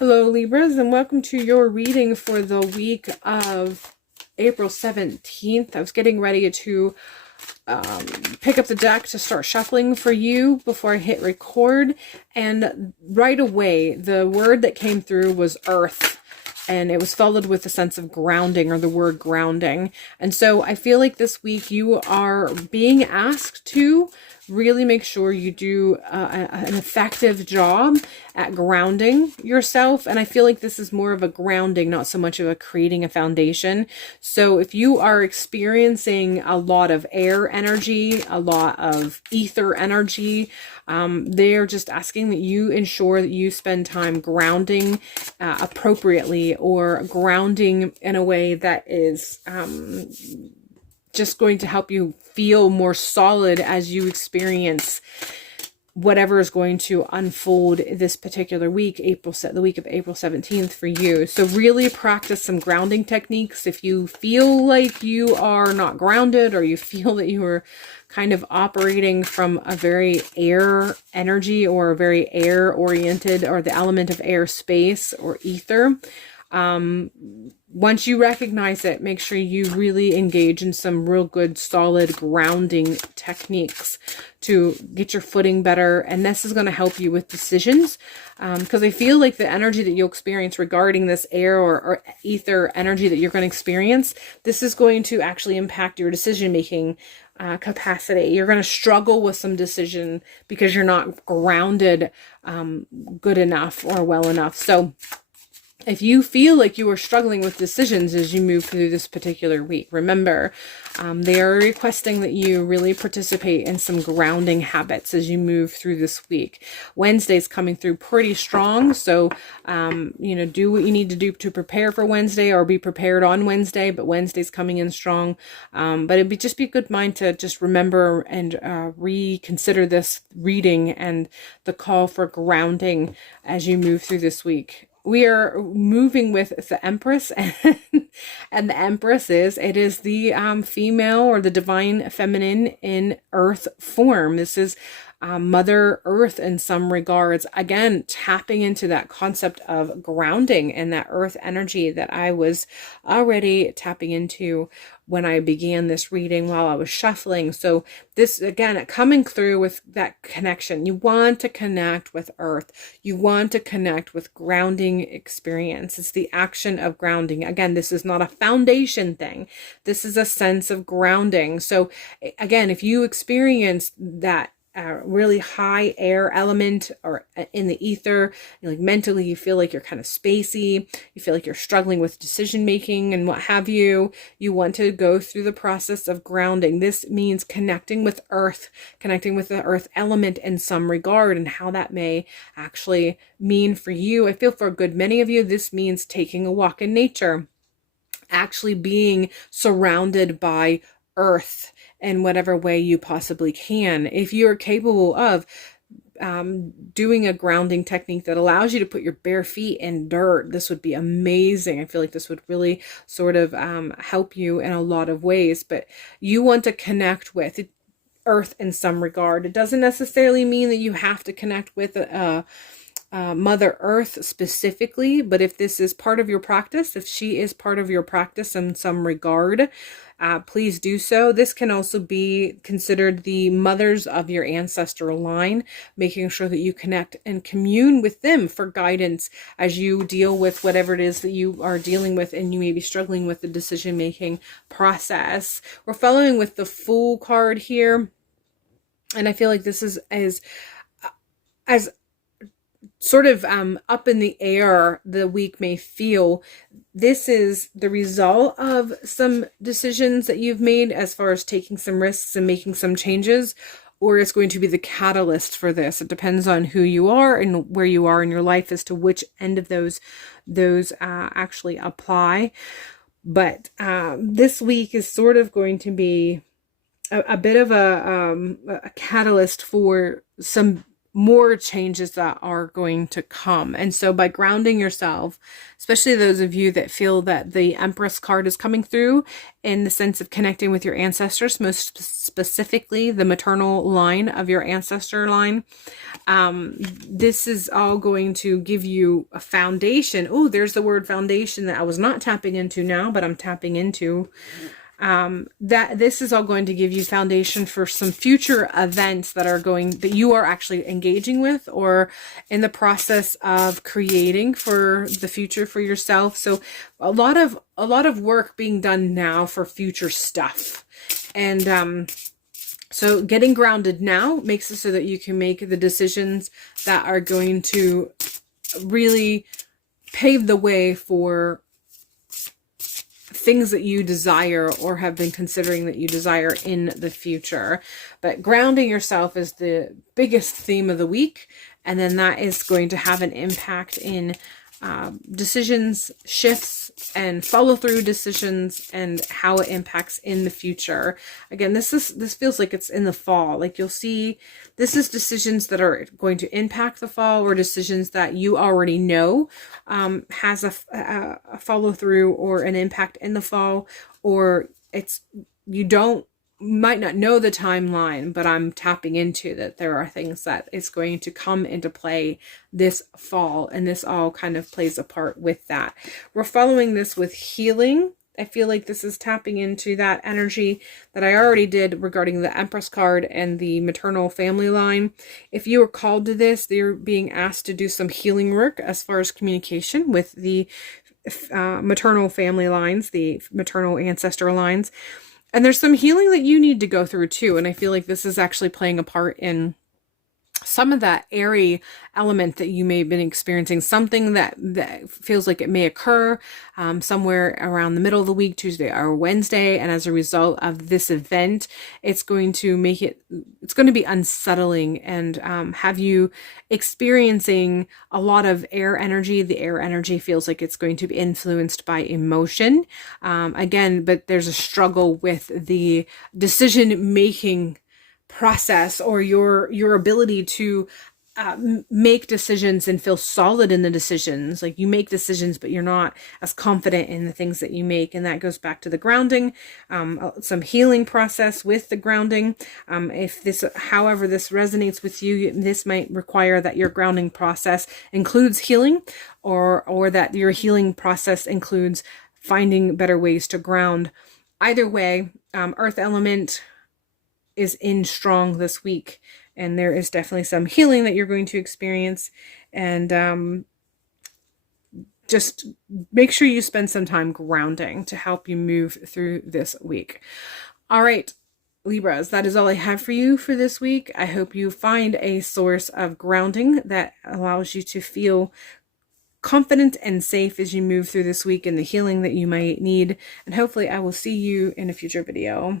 Hello Libras, and welcome to your reading for the week of April 17th. I was getting ready to pick up the deck to start shuffling for you before I hit record, and right away the word that came through was earth, and it was followed with the sense of grounding, or the word grounding. And so I feel like this week you are being asked to really make sure you do an effective job at grounding yourself. And I feel like this is more of a grounding, not so much of a creating a foundation. So if you are experiencing a lot of air energy, a lot of ether energy, they're just asking that you ensure that you spend time grounding appropriately, or grounding in a way that is just going to help you feel more solid as you experience whatever is going to unfold this particular week, the week of April 17th for you. So really practice some grounding techniques. If you feel like you are not grounded, or you feel that you are kind of operating from a very air energy, or a very air oriented, or the element of air, space, or ether, once you recognize it, make sure you really engage in some real good, solid grounding techniques to get your footing better. And this is going to help you with decisions, because I feel like the energy that you'll experience regarding this air or ether energy that you're going to experience, this is going to actually impact your decision-making capacity. You're going to struggle with some decision because you're not grounded good enough or well enough. So if you feel like you are struggling with decisions as you move through this particular week, remember, they are requesting that you really participate in some grounding habits as you move through this week. Wednesday's coming through pretty strong, so, do what you need to do to prepare for Wednesday, or be prepared on Wednesday, but Wednesday's coming in strong. But it'd just be a good mind to just remember and reconsider this reading and the call for grounding as you move through this week. We are moving with the Empress, and the Empress is the female, or the divine feminine in earth form. This is Mother Earth in some regards. Again, tapping into that concept of grounding and that earth energy that I was already tapping into when I began this reading while I was shuffling. So this, again, coming through with that connection. You want to connect with earth. You want to connect with grounding experience. It's the action of grounding. Again, this is not a foundation thing. This is a sense of grounding. So again, if you experience that really high air element, or in the ether, like mentally you feel like you're kind of spacey, you feel like you're struggling with decision making and what have you, you want to go through the process of grounding. This means connecting with earth, connecting with the earth element in some regard, and how that may actually mean for you. I feel for a good many of you, this means taking a walk in nature, actually being surrounded by earth in whatever way you possibly can. If you are capable of doing a grounding technique that allows you to put your bare feet in dirt, this would be amazing. I feel like this would really sort of help you in a lot of ways. But you want to connect with earth in some regard. It doesn't necessarily mean that you have to connect with Mother Earth specifically, but if this is part of your practice, if she is part of your practice in some regard, please do so. This can also be considered the mothers of your ancestral line, making sure that you connect and commune with them for guidance as you deal with whatever it is that you are dealing with, and you may be struggling with the decision-making process. We're following with the Fool card here, and I feel like this is as sort of up in the air the week may feel. This is the result of some decisions that you've made as far as taking some risks and making some changes, or it's going to be the catalyst for this. It depends on who you are and where you are in your life as to which end of those actually apply. But this week is sort of going to be a bit of a catalyst for some more changes that are going to come. And so by grounding yourself, especially those of you that feel that the Empress card is coming through in the sense of connecting with your ancestors, most specifically the maternal line of your ancestor line, this is all going to give you a foundation. Oh, there's the word foundation that I was not tapping into now, but I'm tapping into. That this is all going to give you foundation for some future events that you are actually engaging with or in the process of creating for the future for yourself. So a lot of work being done now for future stuff. And so getting grounded now makes it so that you can make the decisions that are going to really pave the way for things that you desire or have been considering that you desire in the future. But grounding yourself is the biggest theme of the week. And then that is going to have an impact in decisions, shifts, and follow through decisions and how it impacts in the future. Again, this feels like it's in the fall. Like you'll see, this is decisions that are going to impact the fall or decisions that you already know has a follow through or an impact in the fall, or might not know the timeline, but I'm tapping into that there are things that is going to come into play this fall, and this all kind of plays a part with that. We're following this with healing. I feel like this is tapping into that energy that I already did regarding the Empress card and the maternal family line. If you are called to this, you're being asked to do some healing work as far as communication with the maternal family lines, the maternal ancestor lines. And there's some healing that you need to go through too. And I feel like this is actually playing a part in some of that airy element that you may have been experiencing, something that feels like it may occur somewhere around the middle of the week, Tuesday or Wednesday. And as a result of this event, it's going to be unsettling and have you experiencing a lot of air energy. The air energy feels like it's going to be influenced by emotion. Again, but there's a struggle with the decision-making process or your ability to make decisions and feel solid in the decisions. Like you make decisions, but you're not as confident in the things that you make. And that goes back to the grounding, some healing process with the grounding. However this resonates with you, this might require that your grounding process includes healing or that your healing process includes finding better ways to ground. Either way, earth element is in strong this week, and there is definitely some healing that you're going to experience. And just make sure you spend some time grounding to help you move through this week. All right, Libras, that is all I have for you for this week. I hope you find a source of grounding that allows you to feel confident and safe as you move through this week and the healing that you might need. And hopefully I will see you in a future video.